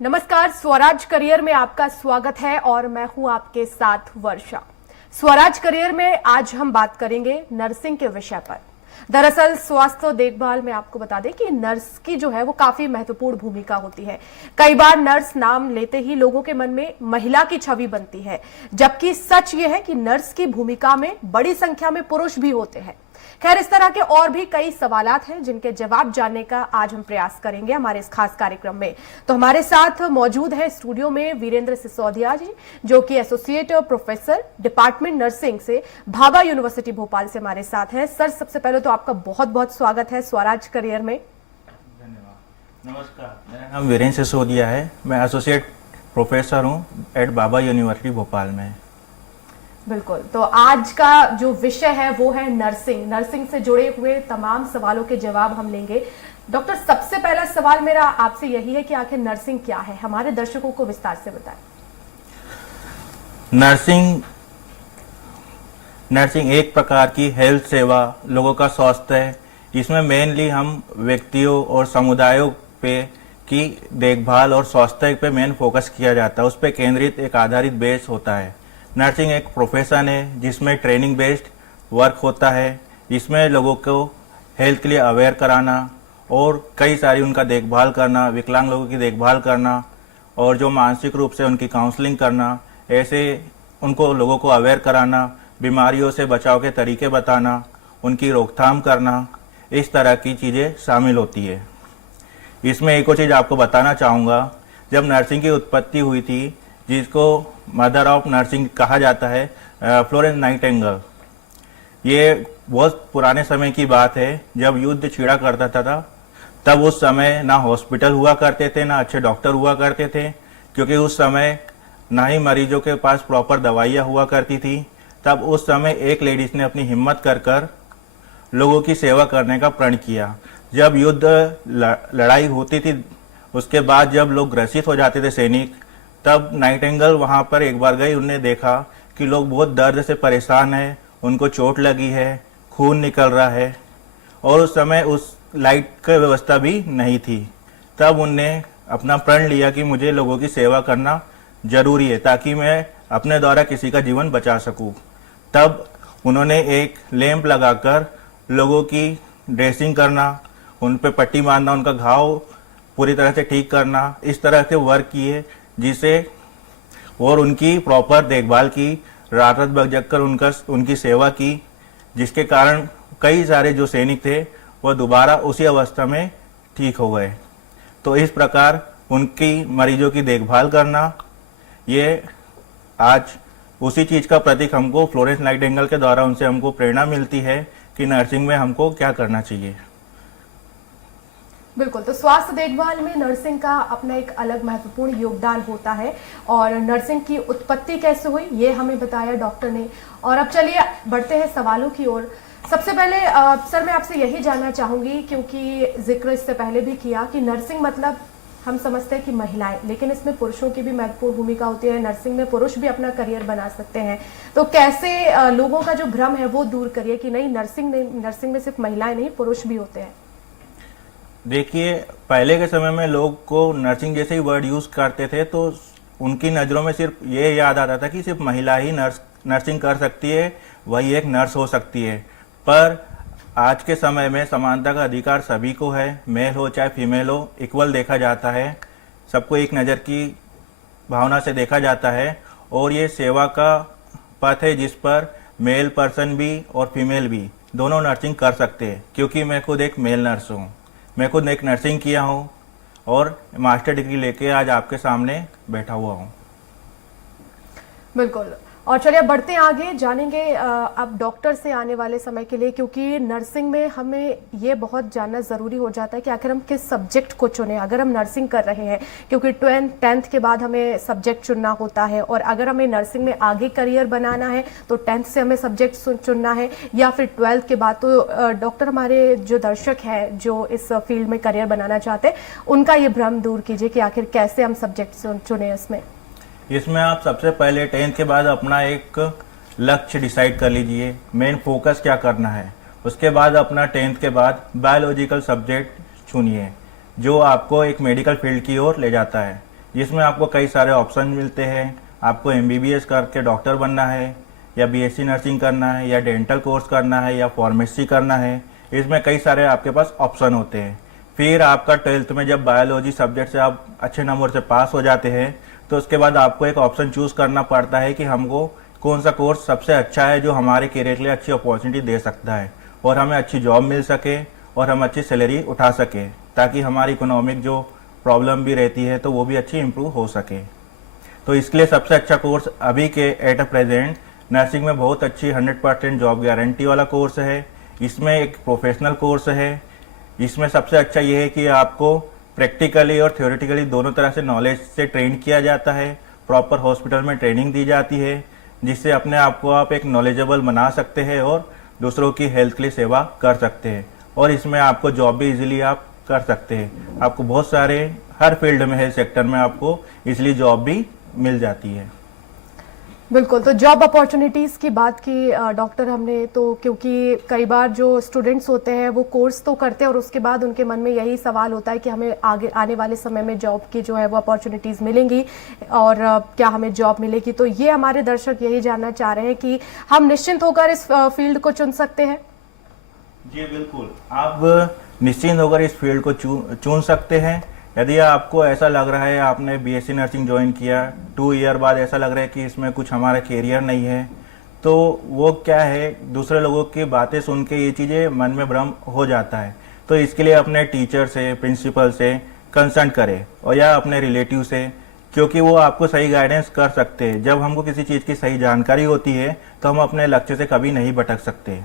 नमस्कार, स्वराज करियर में आपका स्वागत है और मैं हूं आपके साथ वर्षा। स्वराज करियर में आज हम बात करेंगे नर्सिंग के विषय पर। दरअसल स्वास्थ्य देखभाल में आपको बता दें कि नर्स की जो है वो काफी महत्वपूर्ण भूमिका होती है। कई बार नर्स नाम लेते ही लोगों के मन में महिला की छवि बनती है, जबकि सच ये है कि नर्स की भूमिका में बड़ी संख्या में पुरुष भी होते हैं। खैर, इस तरह के और भी कई सवालात हैं जिनके जवाब जानने का आज हम प्रयास करेंगे हमारे इस खास कार्यक्रम में। तो हमारे साथ मौजूद है स्टूडियो में वीरेंद्र सिसोदिया जी, जो कि एसोसिएट प्रोफेसर डिपार्टमेंट नर्सिंग से भाभा यूनिवर्सिटी भोपाल से हमारे साथ हैं। सर, सबसे पहले तो आपका बहुत बहुत स्वागत है स्वराज करियर में। धन्यवाद। नमस्कार, मेरा नाम वीरेंद्र सिसोदिया है। मैं एसोसिएट प्रोफेसर हूँ एट भाभा यूनिवर्सिटी भोपाल में। बिल्कुल, तो आज का जो विषय है वो है नर्सिंग। नर्सिंग से जुड़े हुए तमाम सवालों के जवाब हम लेंगे। डॉक्टर, सबसे पहला सवाल मेरा आपसे यही है कि आखिर नर्सिंग क्या है, हमारे दर्शकों को विस्तार से बताएं। नर्सिंग एक प्रकार की हेल्थ सेवा, लोगों का स्वास्थ्य है। इसमें मेनली हम व्यक्तियों और समुदायों पे की देखभाल और स्वास्थ्य पे मेन फोकस किया जाता है। उस पर केंद्रित एक आधारित बेस होता है। नर्सिंग एक प्रोफेशन है जिसमें ट्रेनिंग बेस्ड वर्क होता है। इसमें लोगों को हेल्थ के लिए अवेयर कराना और कई सारी उनका देखभाल करना, विकलांग लोगों की देखभाल करना और जो मानसिक रूप से उनकी काउंसलिंग करना, ऐसे उनको लोगों को अवेयर कराना, बीमारियों से बचाव के तरीके बताना, उनकी रोकथाम करना, इस तरह की चीज़ें शामिल होती है। इसमें एक और चीज़ आपको बताना चाहूँगा, जब नर्सिंग की उत्पत्ति हुई थी, जिसको मदर ऑफ नर्सिंग कहा जाता है, फ्लोरेंस नाइटिंगेल, ये बहुत पुराने समय की बात है। जब युद्ध छिड़ा करता था तब उस समय ना हॉस्पिटल हुआ करते थे, ना अच्छे डॉक्टर हुआ करते थे, क्योंकि उस समय ना ही मरीजों के पास प्रॉपर दवाइयाँ हुआ करती थी। तब उस समय एक लेडीज ने अपनी हिम्मत कर लोगों की सेवा करने का प्रण किया। जब युद्ध लड़ाई होती थी, उसके बाद जब लोग ग्रसित हो जाते थे सैनिक, तब नाइटिंगेल वहां पर एक बार गई। उन्होंने देखा कि लोग बहुत दर्द से परेशान हैं, उनको चोट लगी है, खून निकल रहा है, और उस समय उस लाइट की व्यवस्था भी नहीं थी। तब उनने अपना प्रण लिया कि मुझे लोगों की सेवा करना जरूरी है ताकि मैं अपने द्वारा किसी का जीवन बचा सकूं। तब उन्होंने एक लैंप लगाकर लोगों की ड्रेसिंग करना, उन पे पट्टी बांधना, उनका घाव पूरी तरह से ठीक करना, इस तरह से वर्क किए, जिसे और उनकी प्रॉपर देखभाल की, रात रात भर जगकर उनकी सेवा की, जिसके कारण कई सारे जो सैनिक थे वह दोबारा उसी अवस्था में ठीक हो गए। तो इस प्रकार उनकी मरीजों की देखभाल करना, ये आज उसी चीज का प्रतीक हमको फ्लोरेंस नाइटिंगेल के द्वारा उनसे हमको प्रेरणा मिलती है कि नर्सिंग में हमको क्या करना चाहिए। बिल्कुल, तो स्वास्थ्य देखभाल में नर्सिंग का अपना एक अलग महत्वपूर्ण योगदान होता है। और नर्सिंग की उत्पत्ति कैसे हुई ये हमें बताया डॉक्टर ने। और अब चलिए बढ़ते हैं सवालों की ओर। सबसे पहले सर, मैं आपसे यही जानना चाहूंगी, क्योंकि जिक्र इससे पहले भी किया कि नर्सिंग मतलब हम समझते हैं कि महिलाएं, लेकिन इसमें पुरुषों की भी महत्वपूर्ण भूमिका होती है। नर्सिंग में पुरुष भी अपना करियर बना सकते हैं। तो कैसे लोगों का जो भ्रम है वो दूर करिए कि नहीं, नर्सिंग में सिर्फ महिलाएं नहीं, पुरुष भी होते हैं। देखिए, पहले के समय में लोग को नर्सिंग जैसे ही वर्ड यूज करते थे तो उनकी नज़रों में सिर्फ ये याद आता था कि सिर्फ महिला ही नर्सिंग कर सकती है, वही एक नर्स हो सकती है। पर आज के समय में समानता का अधिकार सभी को है, मेल हो चाहे फीमेल हो, इक्वल देखा जाता है। सबको एक नज़र की भावना से देखा जाता है और ये सेवा का पथ है जिस पर मेल पर्सन भी और फीमेल भी दोनों नर्सिंग कर सकते हैं। क्योंकि मैं खुद एक मेल नर्स हूँ, मैं खुद एक नर्सिंग किया हूँ और मास्टर डिग्री लेके आज आपके सामने बैठा हुआ हूँ। बिल्कुल, और चलिए बढ़ते हैं आगे, जानेंगे अब डॉक्टर से आने वाले समय के लिए, क्योंकि नर्सिंग में हमें ये बहुत जानना ज़रूरी हो जाता है कि आखिर हम किस सब्जेक्ट को चुनें अगर हम नर्सिंग कर रहे हैं। क्योंकि 10th के बाद हमें सब्जेक्ट चुनना होता है, और अगर हमें नर्सिंग में आगे करियर बनाना है तो 10th से हमें सब्जेक्ट चुनना है, या फिर 12th के बाद। तो डॉक्टर, हमारे जो दर्शक हैं जो इस फील्ड में करियर बनाना चाहते हैं, उनका ये भ्रम दूर कीजिए कि आखिर कैसे हम सब्जेक्ट चुने इसमें आप सबसे पहले 10th के बाद अपना एक लक्ष्य डिसाइड कर लीजिए, मेन फोकस क्या करना है। उसके बाद अपना 10th के बाद बायोलॉजिकल सब्जेक्ट चुनिए जो आपको एक मेडिकल फील्ड की ओर ले जाता है। जिसमें आपको कई सारे ऑप्शन मिलते हैं। आपको एमबीबीएस करके डॉक्टर बनना है, या बीएससी नर्सिंग करना है, या डेंटल कोर्स करना है, या फार्मेसी करना है। इसमें कई सारे आपके पास ऑप्शन होते हैं। फिर आपका 12th में जब बायोलॉजी सब्जेक्ट से आप अच्छे नंबर से पास हो जाते हैं, तो उसके बाद आपको एक ऑप्शन चूज करना पड़ता है कि हमको कौन सा कोर्स सबसे अच्छा है जो हमारे करियर के लिए अच्छी अपॉर्चुनिटी दे सकता है और हमें अच्छी जॉब मिल सके और हम अच्छी सैलरी उठा सके, ताकि हमारी इकोनॉमिक जो प्रॉब्लम भी रहती है तो वो भी अच्छी इम्प्रूव हो सके। तो इसके लिए सबसे अच्छा कोर्स अभी के एट अ प्रेजेंट नर्सिंग में बहुत अच्छी 100% जॉब गारंटी वाला कोर्स है। इसमें एक प्रोफेशनल कोर्स है। इसमें सबसे अच्छा ये है कि आपको प्रैक्टिकली और थ्योरेटिकली दोनों तरह से नॉलेज से ट्रेन किया जाता है। प्रॉपर हॉस्पिटल में ट्रेनिंग दी जाती है, जिससे अपने आप को आप एक नॉलेजेबल बना सकते हैं और दूसरों की हेल्थ के लिए सेवा कर सकते हैं। और इसमें आपको जॉब भी इजीली आप कर सकते हैं। आपको बहुत सारे हर फील्ड में, हेल्थ सेक्टर में आपको इजीली जॉब भी मिल जाती है। बिल्कुल, तो जॉब अपॉर्चुनिटीज़ की बात की डॉक्टर हमने, तो क्योंकि कई बार जो स्टूडेंट्स होते हैं वो कोर्स तो करते हैं और उसके बाद उनके मन में यही सवाल होता है कि हमें आगे आने वाले समय में जॉब की जो है वो अपॉर्चुनिटीज़ मिलेंगी और क्या हमें जॉब मिलेगी। तो ये हमारे दर्शक यही जानना चाह रहे हैं कि हम निश्चिंत होकर इस फील्ड को चुन सकते हैं। जी बिल्कुल, आप निश्चिंत होकर इस फील्ड को चुन सकते हैं। यदि आपको ऐसा लग रहा है, आपने बीएससी नर्सिंग ज्वाइन किया, 2 ईयर बाद ऐसा लग रहा है कि इसमें कुछ हमारा कैरियर नहीं है, तो वो क्या है, दूसरे लोगों की बातें सुन के ये चीज़ें मन में भ्रम हो जाता है। तो इसके लिए अपने टीचर से, प्रिंसिपल से कंसल्ट करें और या अपने रिलेटिव से, क्योंकि वो आपको सही गाइडेंस कर सकते हैं। जब हमको किसी चीज़ की सही जानकारी होती है तो हम अपने लक्ष्य से कभी नहीं भटक सकते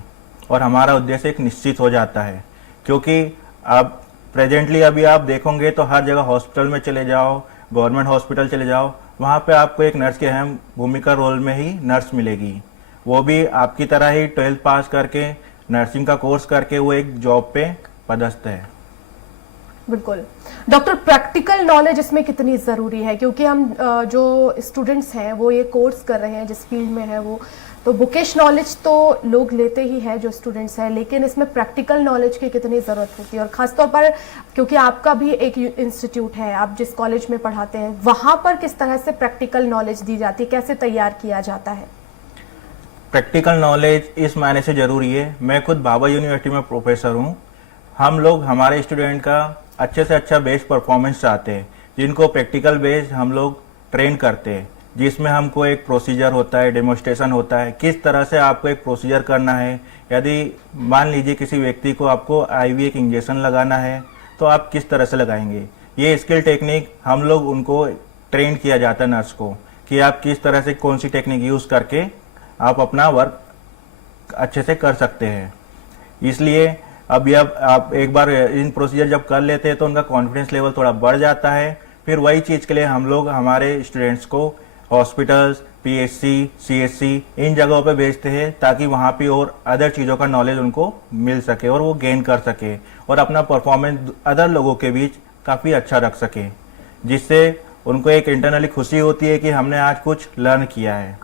और हमारा उद्देश्य एक निश्चित हो जाता है। क्योंकि अब प्रेजेंटली अभी आप देखोगे तो हर जगह हॉस्पिटल में चले जाओ, गवर्नमेंट हॉस्पिटल चले जाओ, वहाँ पे आपको एक नर्स की अहम भूमिका रोल में ही नर्स मिलेगी। वो भी आपकी तरह ही 12th पास करके, नर्सिंग का कोर्स करके वो एक जॉब पे पदस्थ है। बिल्कुल डॉक्टर, प्रैक्टिकल नॉलेज इसमें कितनी ज़रूरी है? क्योंकि हम जो स्टूडेंट्स हैं वो ये कोर्स कर रहे हैं जिस फील्ड में है वो, तो बुकिश नॉलेज तो लोग लेते ही हैं जो स्टूडेंट्स हैं, लेकिन इसमें प्रैक्टिकल नॉलेज की कितनी ज़रूरत होती है? और ख़ासतौर पर क्योंकि आपका भी एक इंस्टीट्यूट है, आप जिस कॉलेज में पढ़ाते हैं, वहाँ पर किस तरह से प्रैक्टिकल नॉलेज दी जाती है, कैसे तैयार किया जाता है? प्रैक्टिकल नॉलेज इस मायने से ज़रूरी है, मैं खुद भाभा यूनिवर्सिटी में प्रोफेसर हूँ। हम लोग हमारे स्टूडेंट का अच्छे से अच्छा बेस्ट परफॉर्मेंस चाहते हैं, जिनको प्रैक्टिकल बेस्ड हम लोग ट्रेन करते हैं, जिसमें हमको एक प्रोसीजर होता है, डेमोन्स्ट्रेशन होता है, किस तरह से आपको एक प्रोसीजर करना है। यदि मान लीजिए किसी व्यक्ति को आपको आईवी एक इंजेक्शन लगाना है तो आप किस तरह से लगाएंगे, ये स्किल टेक्निक हम लोग उनको ट्रेन किया जाता है नर्स को, कि आप किस तरह से कौन सी टेक्निक यूज़ करके आप अपना वर्क अच्छे से कर सकते हैं। इसलिए अब आप एक बार इन प्रोसीजर जब कर लेते हैं तो उनका कॉन्फिडेंस लेवल थोड़ा बढ़ जाता है। फिर वही चीज़ के लिए हम लोग हमारे स्टूडेंट्स को हॉस्पिटल्स, पीएचसी, सीएचसी इन जगहों पे भेजते हैं, ताकि वहाँ पे और अदर चीज़ों का नॉलेज उनको मिल सके और वो गेन कर सके और अपना परफॉर्मेंस अदर लोगों के बीच काफ़ी अच्छा रख सके, जिससे उनको एक इंटरनली खुशी होती है कि हमने आज कुछ लर्न किया है।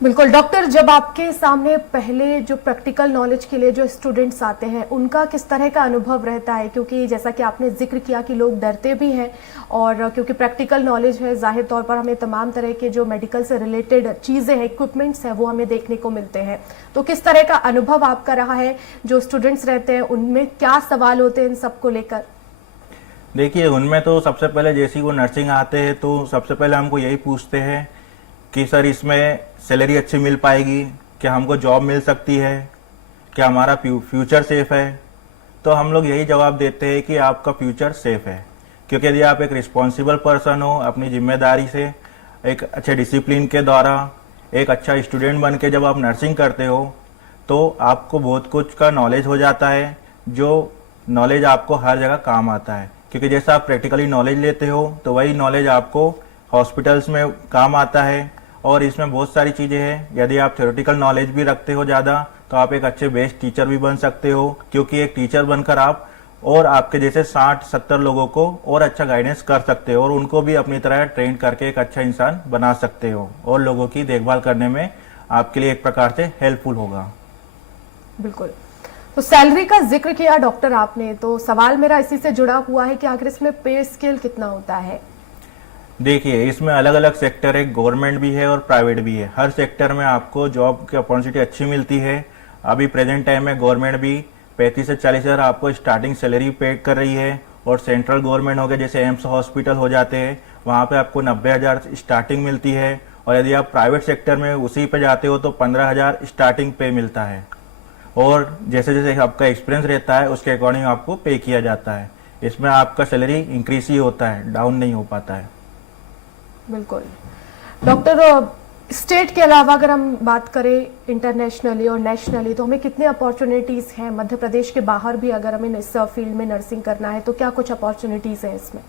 बिल्कुल डॉक्टर, जब आपके सामने पहले जो प्रैक्टिकल नॉलेज के लिए जो स्टूडेंट्स आते हैं उनका किस तरह का अनुभव रहता है? क्योंकि जैसा कि आपने जिक्र किया कि लोग डरते भी हैं, और क्योंकि प्रैक्टिकल नॉलेज है, जाहिर तौर पर हमें तमाम तरह के जो मेडिकल से रिलेटेड चीज़ें हैं, इक्विपमेंट्स हैं, वो हमें देखने को मिलते हैं। तो किस तरह का अनुभव आपका रहा है? जो स्टूडेंट्स रहते हैं उनमें क्या सवाल होते हैं इन सबको लेकर? देखिए, उनमें तो सबसे पहले जैसे ही वो नर्सिंग आते हैं तो सबसे पहले हमको यही पूछते हैं कि सर इसमें सैलरी अच्छी मिल पाएगी, क्या हमको जॉब मिल सकती है, क्या हमारा फ्यूचर सेफ है? तो हम लोग यही जवाब देते हैं कि आपका फ्यूचर सेफ है, क्योंकि यदि आप एक रिस्पॉन्सिबल पर्सन हो, अपनी जिम्मेदारी से, एक अच्छे डिसिप्लिन के द्वारा, एक अच्छा स्टूडेंट बन के जब आप नर्सिंग करते हो तो आपको बहुत कुछ का नॉलेज हो जाता है, जो नॉलेज आपको हर जगह काम आता है। क्योंकि जैसा आप प्रैक्टिकली नॉलेज लेते हो तो वही नॉलेज आपको हॉस्पिटल्स में काम आता है। और इसमें बहुत सारी चीज़ें हैं, यदि आप थ्योरेटिकल नॉलेज भी रखते हो ज़्यादा तो आप एक अच्छे बेस्ट टीचर भी बन सकते हो, क्योंकि एक टीचर बनकर आप और आपके जैसे 60-70 लोगों को और अच्छा गाइडेंस कर सकते हो और उनको भी अपनी तरह ट्रेन करके एक अच्छा इंसान बना सकते हो और लोगों की देखभाल करने में आपके लिए एक प्रकार से हेल्पफुल होगा। बिल्कुल, तो सैलरी का जिक्र किया डॉक्टर आपने, तो सवाल मेरा इसी से जुड़ा हुआ है कि आखिर इसमें पे स्केल कितना होता है? देखिए, इसमें अलग अलग सेक्टर है, गवर्नमेंट भी है और प्राइवेट भी है। हर सेक्टर में आपको जॉब की अपॉर्चुनिटी अच्छी मिलती है। अभी प्रेजेंट टाइम में गवर्नमेंट भी 35 से 40 हज़ार आपको स्टार्टिंग सैलरी पे कर रही है, और सेंट्रल गवर्नमेंट हो गए जैसे एम्स हॉस्पिटल हो जाते हैं, वहाँ पे आपको 90,000 स्टार्टिंग मिलती है। और यदि आप प्राइवेट सेक्टर में उसी पे जाते हो तो 15,000 स्टार्टिंग पे मिलता है, और जैसे जैसे आपका एक्सपीरियंस रहता है उसके अकॉर्डिंग आपको पे किया जाता है। इसमें आपका सैलरी इंक्रीज ही होता है, डाउन नहीं हो पाता है। बिल्कुल डॉक्टर, स्टेट के अलावा अगर हम बात करें इंटरनेशनली और नेशनली, तो हमें कितने अपॉर्चुनिटीज हैं? मध्य प्रदेश के बाहर भी अगर हमें इस फील्ड में नर्सिंग करना है तो क्या कुछ अपॉर्चुनिटीज हैं इसमें?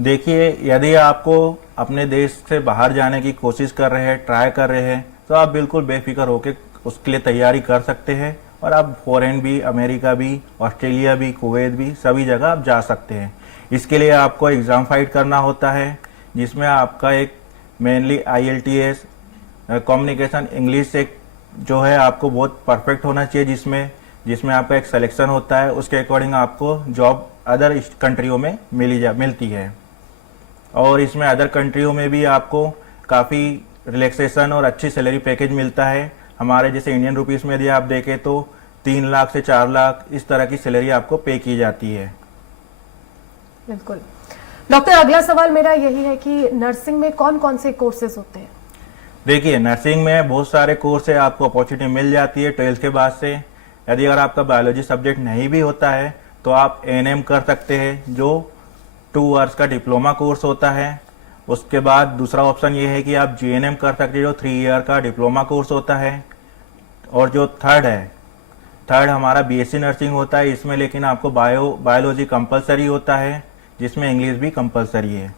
देखिए, यदि आपको अपने देश से बाहर जाने की कोशिश कर रहे हैं, ट्राई कर रहे हैं, तो आप बिल्कुल बेफिक्र होकर उसके लिए तैयारी कर सकते हैं। और आप फॉरेन भी, अमेरिका भी, ऑस्ट्रेलिया भी, कुवैत भी, सभी जगह आप जा सकते हैं। इसके लिए आपको एग्ज़ाम फाइट करना होता है, जिसमें आपका एक मेनली IELTS कम्युनिकेशन इंग्लिश एक जो है आपको बहुत परफेक्ट होना चाहिए, जिसमें आपका एक सिलेक्शन होता है। उसके अकॉर्डिंग आपको जॉब अदर कंट्रियों में मिलती है। और इसमें अदर कंट्रियों में भी आपको काफ़ी रिलैक्सेशन और अच्छी सैलरी पैकेज मिलता है। हमारे जैसे इंडियन रुपीस में यदि आप देखें तो 3 लाख से 4 लाख इस तरह की सैलरी आपको पे की जाती है। बिल्कुल डॉक्टर, अगला सवाल मेरा यही है कि नर्सिंग में कौन कौन से कोर्सेज होते हैं? देखिए, नर्सिंग में बहुत सारे कोर्स है, आपको अपॉर्चुनिटी मिल जाती है 12th के बाद से। यदि अगर आपका बायोलॉजी सब्जेक्ट नहीं भी होता है तो आप ANM कर सकते हैं, जो 2 इयर्स का डिप्लोमा कोर्स होता है। उसके बाद दूसरा ऑप्शन ये है कि आप GNM कर सकते हैं, जो 3 ईयर का डिप्लोमा कोर्स होता है। और जो थर्ड हमारा BSc नर्सिंग होता है, इसमें लेकिन आपको बायोलॉजी कंपलसरी होता है, जिसमें इंग्लिश भी कंपलसरी है।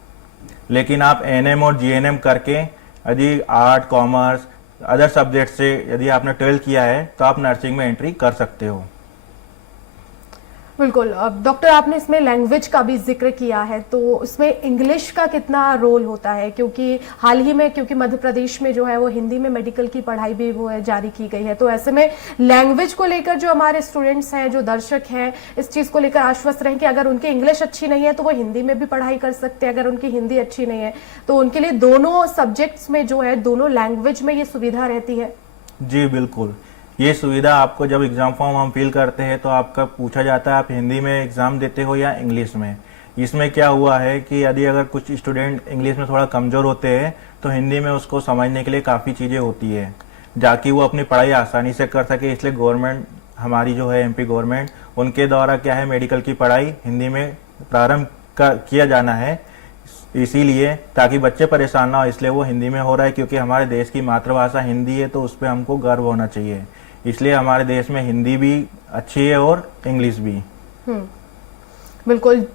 लेकिन आप ANM और GNM करके यदि आर्ट, कॉमर्स, अदर सब्जेक्ट से यदि आपने 12 किया है तो आप नर्सिंग में एंट्री कर सकते हो। बिल्कुल। अब डॉक्टर, आपने इसमें लैंग्वेज का भी जिक्र किया है, तो उसमें इंग्लिश का कितना रोल होता है? क्योंकि हाल ही में मध्य प्रदेश में जो है वो हिंदी में मेडिकल की पढ़ाई भी वो है जारी की गई है, तो ऐसे में लैंग्वेज को लेकर जो हमारे स्टूडेंट्स हैं, जो दर्शक हैं, इस चीज को लेकर आश्वस्त रहें कि अगर उनकी इंग्लिश अच्छी नहीं है तो वो हिंदी में भी पढ़ाई कर सकते हैं, अगर उनकी हिंदी अच्छी नहीं है तो उनके लिए दोनों सब्जेक्ट्स में जो है, दोनों लैंग्वेज में ये सुविधा रहती है। जी बिल्कुल, ये सुविधा आपको जब एग्जाम फॉर्म हम फिल करते हैं तो आपका पूछा जाता है आप हिंदी में एग्जाम देते हो या इंग्लिश में। इसमें क्या हुआ है कि यदि अगर कुछ स्टूडेंट इंग्लिश में थोड़ा कमजोर होते हैं तो हिंदी में उसको समझने के लिए काफ़ी चीज़ें होती है, जाकि वो अपनी पढ़ाई आसानी से कर सके। इसलिए गवर्नमेंट हमारी जो है MP गवर्नमेंट, उनके द्वारा क्या है मेडिकल की पढ़ाई हिंदी में प्रारंभ किया जाना है, इसीलिए ताकि बच्चे परेशान ना हो, इसलिए वो हिंदी में हो रहा है। क्योंकि हमारे देश की मातृभाषा हिंदी है तो उस पर हमको गर्व होना चाहिए, इसलिए हमारे देश में हिंदी भी अच्छी है और इंग्लिश भी। बिल्कुल।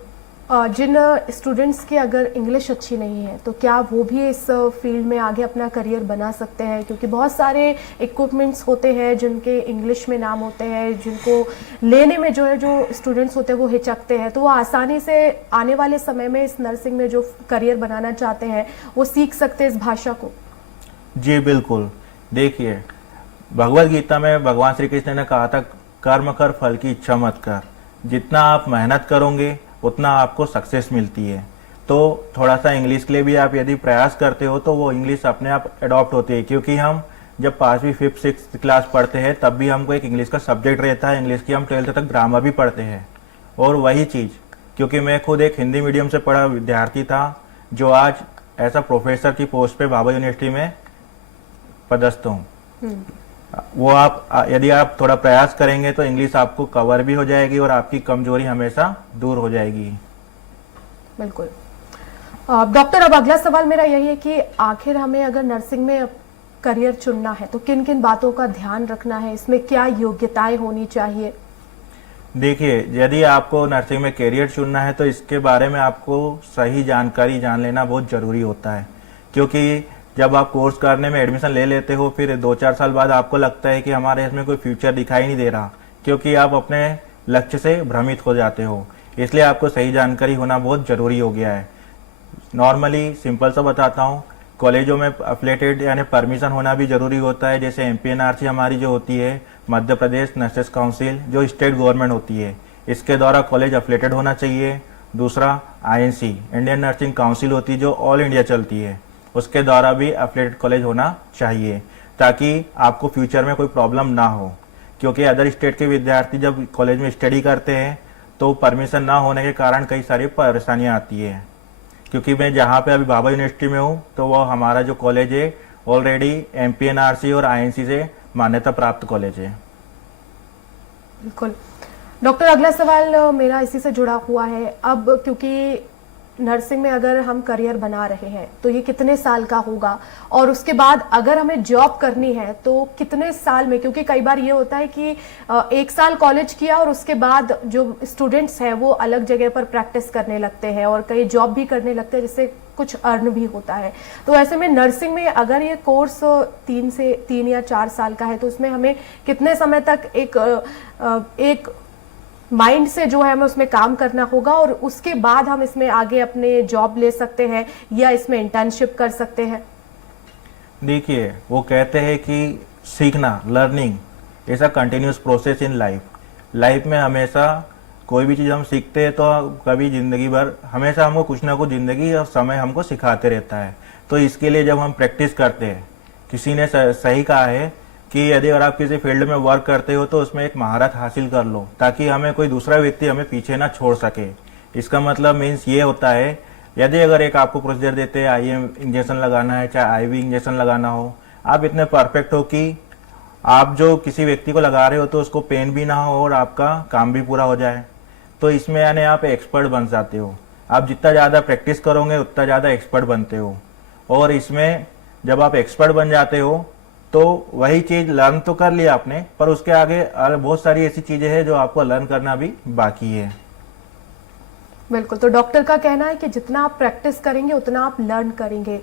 जिन स्टूडेंट्स की अगर इंग्लिश अच्छी नहीं है तो क्या वो भी इस फील्ड में आगे अपना करियर बना सकते हैं? क्योंकि बहुत सारे इक्विपमेंट्स होते हैं जिनके इंग्लिश में नाम होते हैं, जिनको लेने में जो है जो स्टूडेंट्स होते हैं वो हिचकते हैं, तो वो आसानी से आने वाले समय में इस नर्सिंग में जो करियर बनाना चाहते हैं वो सीख सकते हैं इस भाषा को। जी बिल्कुल। देखिए, भगवद गीता में भगवान श्री कृष्ण ने कहा था, कर्म कर फल की इच्छा मत कर। जितना आप मेहनत करोगे उतना आपको सक्सेस मिलती है। तो थोड़ा सा इंग्लिश के लिए भी आप यदि प्रयास करते हो तो वो इंग्लिश अपने आप अडॉप्ट होती है। क्योंकि हम जब 5वीं 5th 6th क्लास पढ़ते हैं तब भी हमको एक इंग्लिश का सब्जेक्ट रहता है, इंग्लिश की हम 12th तक ग्रामर भी पढ़ते हैं। और वही चीज़, क्योंकि मैं खुद एक हिंदी मीडियम से पढ़ा विद्यार्थी था जो आज ऐसा प्रोफेसर की पोस्ट पे भाभा यूनिवर्सिटी में पदस्थ हूँ। वो आप यदि आप थोड़ा प्रयास करेंगे तो इंग्लिश आपको कवर भी हो जाएगी और आपकी कमजोरी हमेशा दूर हो जाएगी। बिल्कुल। डॉक्टर, अब अगला सवाल मेरा यही है कि आखिर हमें अगर नर्सिंग में करियर चुनना है तो किन किन बातों का ध्यान रखना है? इसमें क्या योग्यताएं होनी चाहिए? देखिए, यदि आपको नर्सिंग में करियर चुनना है तो इसके बारे में आपको सही जानकारी जान लेना बहुत जरूरी होता है। क्योंकि जब आप कोर्स करने में एडमिशन ले लेते हो फिर 2-4 साल बाद आपको लगता है कि हमारे इसमें कोई फ्यूचर दिखाई नहीं दे रहा, क्योंकि आप अपने लक्ष्य से भ्रमित हो जाते हो। इसलिए आपको सही जानकारी होना बहुत जरूरी हो गया है। नॉर्मली सिंपल सा बताता हूँ, कॉलेजों में अफिलिएटेड यानी परमिशन होना भी जरूरी होता है। जैसे MPNRC हमारी जो होती है मध्य प्रदेश नर्सेस काउंसिल जो स्टेट गवर्नमेंट होती है, इसके द्वारा कॉलेज अफिलेटेड होना चाहिए। दूसरा आईएनसी इंडियन नर्सिंग काउंसिल होती है जो ऑल इंडिया चलती है, उसके द्वारा भी अफिलेटेड कॉलेज होना चाहिए, ताकि आपको फ्यूचर में कोई प्रॉब्लम ना हो। क्योंकि अदर स्टेट के विद्यार्थी जब कॉलेज में स्टडी करते हैं तो परमिशन ना होने के कारण कई सारी परेशानियां आती है। क्योंकि मैं जहाँ पे अभी भाभा यूनिवर्सिटी में हूँ तो वो हमारा जो कॉलेज है ऑलरेडी एमपीएनआरसी और आईएनसी से मान्यता प्राप्त कॉलेज है। बिल्कुल डॉक्टर, अगला सवाल मेरा इसी से जुड़ा हुआ है। अब क्योंकि नर्सिंग में अगर हम करियर बना रहे हैं तो ये कितने साल का होगा, और उसके बाद अगर हमें जॉब करनी है तो कितने साल में? क्योंकि कई बार ये होता है कि 1 साल कॉलेज किया और उसके बाद जो स्टूडेंट्स हैं वो अलग जगह पर प्रैक्टिस करने लगते हैं और कई जॉब भी करने लगते हैं, जिससे कुछ अर्न भी होता है। तो ऐसे में नर्सिंग में अगर ये कोर्स 3 या 4 साल का है तो उसमें हमें कितने समय तक एक माइंड से जो है हमें उसमें काम करना होगा, और उसके बाद हम इसमें आगे अपने जॉब ले सकते हैं या इसमें इंटर्नशिप कर सकते हैं? देखिए, वो कहते हैं कि सीखना, learning is a continuous process in life में हमेशा कोई भी चीज़ हम सीखते हैं तो कभी ज़िंदगी भर हमेशा हमको कुछ ना कुछ ज़िंदगी और समय हमको सिखाते रहता है। तो इसके लिए जब हम प्रैक्टिस करते हैं, किसी ने सही कहा है कि यदि अगर आप किसी फील्ड में वर्क करते हो तो उसमें एक महारत हासिल कर लो, ताकि हमें कोई दूसरा व्यक्ति हमें पीछे ना छोड़ सके। इसका मतलब मीन्स ये होता है, यदि अगर एक आपको प्रोसीजर देते हैं, आईएम इंजेक्शन लगाना है, चाहे आईवी इंजेक्शन लगाना हो, आप इतने परफेक्ट हो कि आप जो किसी व्यक्ति को लगा रहे हो तो उसको पेन भी ना हो और आपका काम भी पूरा हो जाए। तो इसमें यानी आप एक्सपर्ट बन जाते हो। आप जितना ज़्यादा प्रैक्टिस करोगे उतना ज़्यादा एक्सपर्ट बनते हो, और इसमें जब आप एक्सपर्ट बन जाते हो तो वही चीज लर्न तो कर लिया आपने, पर उसके आगे बहुत सारी ऐसी चीजें हैं जो आपको लर्न करना भी बाकी है। बिल्कुल, तो डॉक्टर का कहना है कि जितना आप प्रैक्टिस करेंगे उतना आप लर्न करेंगे।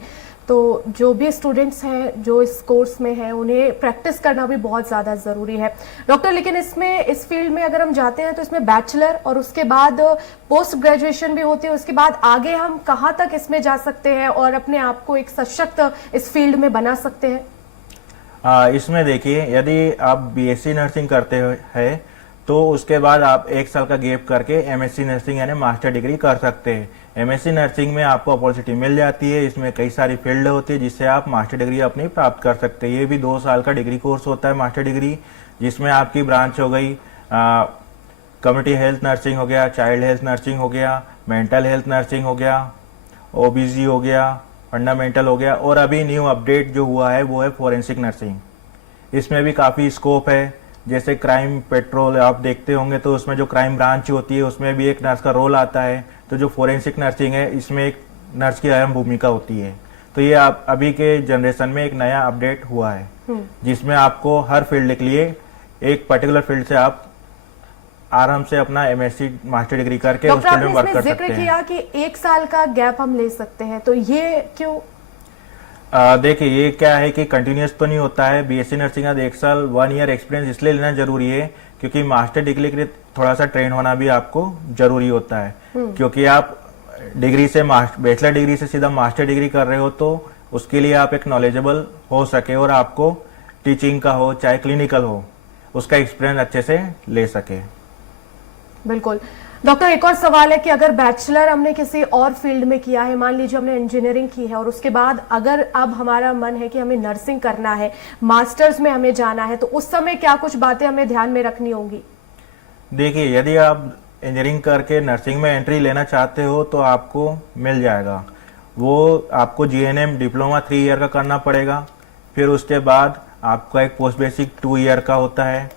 तो जो भी स्टूडेंट्स हैं जो इस कोर्स में हैं उन्हें प्रैक्टिस करना भी बहुत ज़्यादा ज़रूरी है डॉक्टर। लेकिन इसमें इस फील्ड में अगर हम जाते हैं तो इसमें बैचलर और उसके बाद पोस्ट ग्रेजुएशन भी होती है, उसके बाद आगे हम कहाँ तक इसमें जा सकते हैं और अपने आप को एक सशक्त इस फील्ड में बना सकते हैं? इसमें देखिए, यदि आप बीएससी नर्सिंग करते हैं तो उसके बाद आप 1 साल का गैप करके एमएससी नर्सिंग यानी मास्टर डिग्री कर सकते हैं। एमएससी नर्सिंग में आपको अपॉर्चुनिटी मिल जाती है, इसमें कई सारी फील्ड होती है जिससे आप मास्टर डिग्री अपनी प्राप्त कर सकते हैं। ये भी 2 साल का डिग्री कोर्स होता है मास्टर डिग्री, जिसमें आपकी ब्रांच हो गई कम्युनिटी हेल्थ नर्सिंग हो गया, चाइल्ड हेल्थ नर्सिंग हो गया, मेंटल हेल्थ नर्सिंग हो गया, ओबीजी हो गया, फंडामेंटल हो गया, और अभी न्यू अपडेट जो हुआ है वो है फोरेंसिक नर्सिंग। इसमें भी काफ़ी स्कोप है। जैसे क्राइम पेट्रोल आप देखते होंगे तो उसमें जो क्राइम ब्रांच होती है उसमें भी एक नर्स का रोल आता है। तो जो फोरेंसिक नर्सिंग है इसमें एक नर्स की अहम भूमिका होती है। तो ये आप अभी के जनरेशन में एक नया अपडेट हुआ है जिसमें आपको हर फील्ड के लिए एक पर्टिकुलर फील्ड से आप आराम से अपना एमएससी मास्टर डिग्री करके उस फील्ड में वर्क कर सकते हैं। जिक्र किया कि 1 साल का गैप हम ले सकते हैं, तो ये क्यों? देखिए, ये क्या है कि कंटिन्यूस तो नहीं होता है। बीएससी नर्सिंग का 1 साल 1 ईयर एक्सपीरियंस इसलिए लेना जरूरी है क्योंकि मास्टर डिग्री के लिए थोड़ा सा ट्रेन होना भी आपको जरूरी होता है। क्योंकि आप डिग्री से बैचलर डिग्री से सीधा मास्टर डिग्री कर रहे हो तो उसके लिए आप एक नॉलेजेबल हो सके और आपको टीचिंग का हो चाहे क्लिनिकल हो उसका एक्सपीरियंस अच्छे से ले सके। बिल्कुल डॉक्टर, एक और सवाल है कि अगर बैचलर हमने किसी और फील्ड में किया है, मान लीजिए हमने इंजीनियरिंग की है और उसके बाद अगर अब हमारा मन है कि हमें नर्सिंग करना है, मास्टर्स में हमें जाना है, तो उस समय क्या कुछ बातें हमें ध्यान में रखनी होंगी? देखिए, यदि आप इंजीनियरिंग करके नर्सिंग में एंट्री लेना चाहते हो तो आपको मिल जाएगा। वो आपको जीएनएम डिप्लोमा 3 ईयर का करना पड़ेगा। फिर उसके बाद आपका एक पोस्ट बेसिक 2 ईयर का होता है,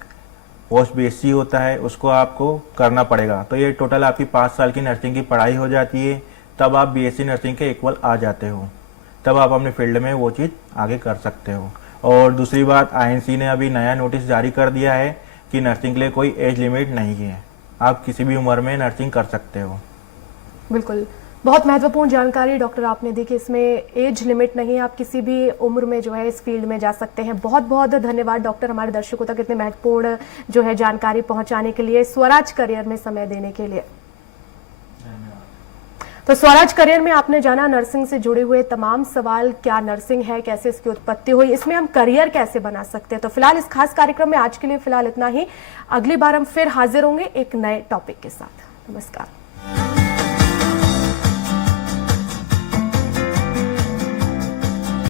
पोस्ट बीएससी होता है, उसको आपको करना पड़ेगा। तो ये टोटल आपकी 5 साल की नर्सिंग की पढ़ाई हो जाती है। तब आप बीएससी नर्सिंग के इक्वल आ जाते हो, तब आप अपने फील्ड में वो चीज़ आगे कर सकते हो। और दूसरी बात, आईएनसी ने अभी नया नोटिस जारी कर दिया है कि नर्सिंग के लिए कोई एज लिमिट नहीं है, आप किसी भी उम्र में नर्सिंग कर सकते हो। बिल्कुल, बहुत महत्वपूर्ण जानकारी डॉक्टर आपने दी कि इसमें एज लिमिट नहीं है, आप किसी भी उम्र में जो है इस फील्ड में जा सकते हैं। बहुत बहुत धन्यवाद डॉक्टर, हमारे दर्शकों तक इतने महत्वपूर्ण जो है जानकारी पहुंचाने के लिए, स्वराज करियर में समय देने के लिए। तो स्वराज करियर में आपने जाना नर्सिंग से जुड़े हुए तमाम सवाल, क्या नर्सिंग है, कैसे इसकी उत्पत्ति हुई, इसमें हम करियर कैसे बना सकते हैं। तो फिलहाल इस खास कार्यक्रम में आज के लिए फिलहाल इतना ही। अगली बार हम फिर हाजिर होंगे एक नए टॉपिक के साथ। नमस्कार।